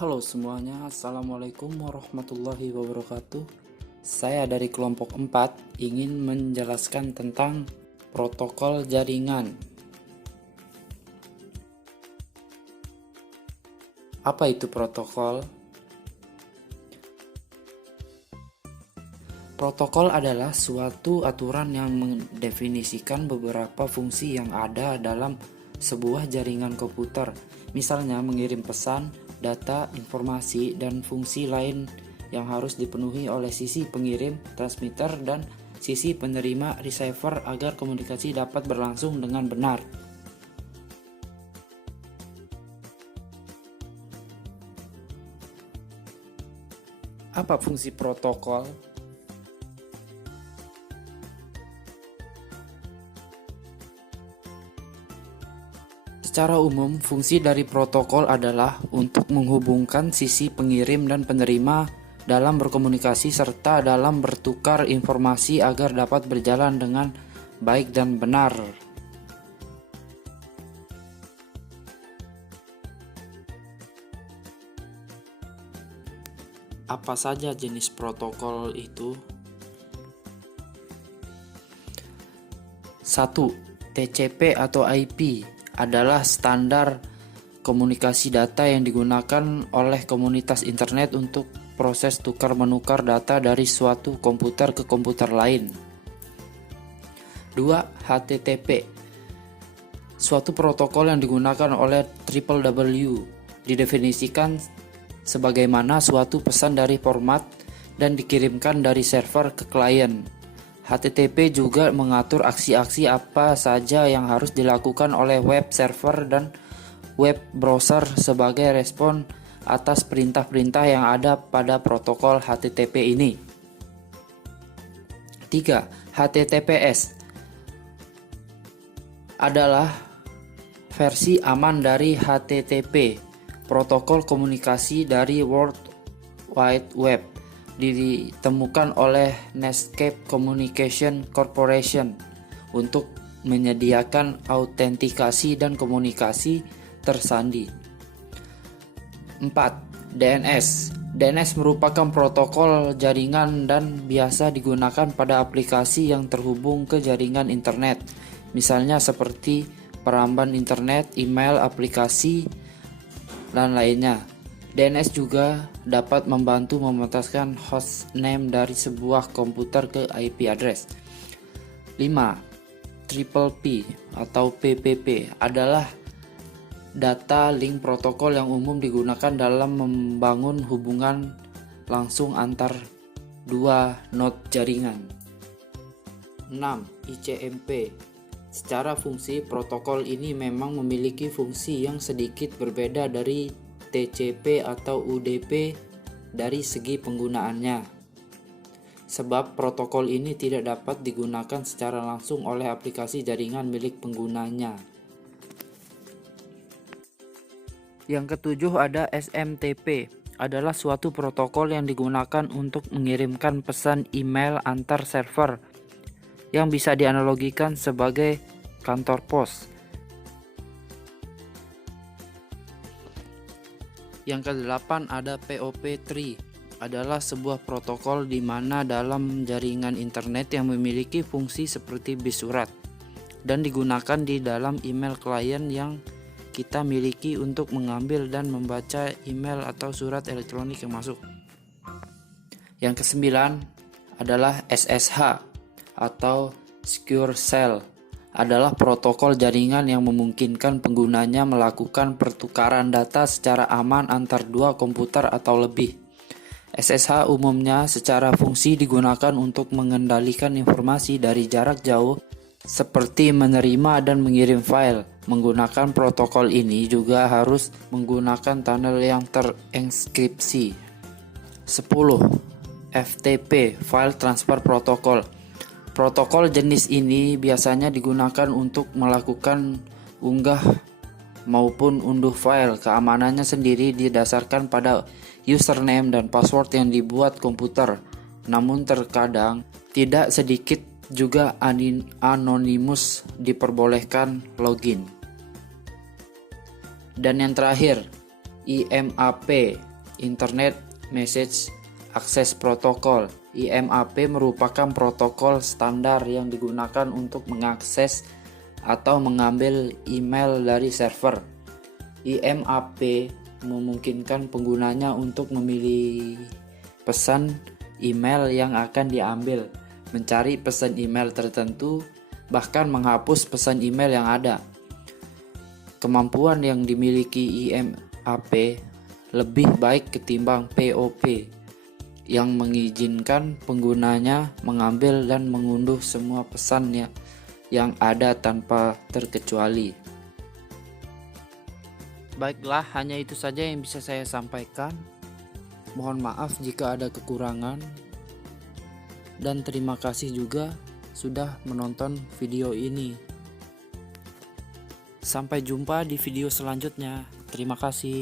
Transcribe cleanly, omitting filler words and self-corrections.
Halo semuanya, Assalamualaikum warahmatullahi wabarakatuh. Saya dari kelompok 4 ingin menjelaskan tentang protokol jaringan. Apa itu protokol? Protokol adalah suatu aturan yang mendefinisikan beberapa fungsi yang ada dalam sebuah jaringan komputer, misalnya mengirim pesan, data, informasi, dan fungsi lain yang harus dipenuhi oleh sisi pengirim, transmitter, dan sisi penerima, receiver, agar komunikasi dapat berlangsung dengan benar. Apa fungsi protokol? Secara umum, fungsi dari protokol adalah untuk menghubungkan sisi pengirim dan penerima dalam berkomunikasi serta dalam bertukar informasi agar dapat berjalan dengan baik dan benar. Apa saja jenis protokol itu? 1. TCP atau IP adalah standar komunikasi data yang digunakan oleh komunitas internet untuk proses tukar-menukar data dari suatu komputer ke komputer lain. 2. HTTP, suatu protokol yang digunakan oleh www, didefinisikan sebagaimana suatu pesan dari format dan dikirimkan dari server ke klien. HTTP juga mengatur aksi-aksi apa saja yang harus dilakukan oleh web server dan web browser sebagai respon atas perintah-perintah yang ada pada protokol HTTP ini. 3. HTTPS adalah versi aman dari HTTP, protokol komunikasi dari World Wide Web, ditemukan oleh Netscape Communication Corporation untuk menyediakan autentikasi dan komunikasi tersandi. 4. DNS. DNS merupakan protokol jaringan dan biasa digunakan pada aplikasi yang terhubung ke jaringan internet, misalnya seperti peramban internet, email, aplikasi, dan lainnya. DNS juga dapat membantu memetaskan host name dari sebuah komputer ke IP address. 5. Triple P atau PPP adalah data link protokol yang umum digunakan dalam membangun hubungan langsung antar dua node jaringan. 6. ICMP. Secara fungsi, protokol ini memang memiliki fungsi yang sedikit berbeda dari TCP atau UDP dari segi penggunaannya, sebab protokol ini tidak dapat digunakan secara langsung oleh aplikasi jaringan milik penggunanya. Yang ketujuh ada SMTP, adalah suatu protokol yang digunakan untuk mengirimkan pesan email antar server yang bisa dianalogikan sebagai kantor pos. Yang ke-8 ada POP3, adalah sebuah protokol di mana dalam jaringan internet yang memiliki fungsi seperti bis surat dan digunakan di dalam email klien yang kita miliki untuk mengambil dan membaca email atau surat elektronik yang masuk. Yang ke-9 adalah SSH atau Secure Shell, adalah protokol jaringan yang memungkinkan penggunanya melakukan pertukaran data secara aman antar dua komputer atau lebih. SSH umumnya secara fungsi digunakan untuk mengendalikan informasi dari jarak jauh seperti menerima dan mengirim file. Menggunakan protokol ini juga harus menggunakan tunnel yang terenkripsi. 10. FTP, File Transfer Protocol. Protokol jenis ini biasanya digunakan untuk melakukan unggah maupun unduh file. Keamanannya sendiri didasarkan pada username dan password yang dibuat komputer. Namun terkadang tidak sedikit juga anonimus diperbolehkan login. Dan yang terakhir, IMAP Internet Message Access Protocol. IMAP merupakan protokol standar yang digunakan untuk mengakses atau mengambil email dari server. IMAP memungkinkan penggunanya untuk memilih pesan email yang akan diambil, mencari pesan email tertentu, bahkan menghapus pesan email yang ada. Kemampuan yang dimiliki IMAP lebih baik ketimbang POP yang mengizinkan penggunanya mengambil dan mengunduh semua pesannya yang ada tanpa terkecuali. Baiklah, hanya itu saja yang bisa saya sampaikan. Mohon maaf jika ada kekurangan, dan terima kasih juga sudah menonton video ini. Sampai jumpa di video selanjutnya. Terima kasih.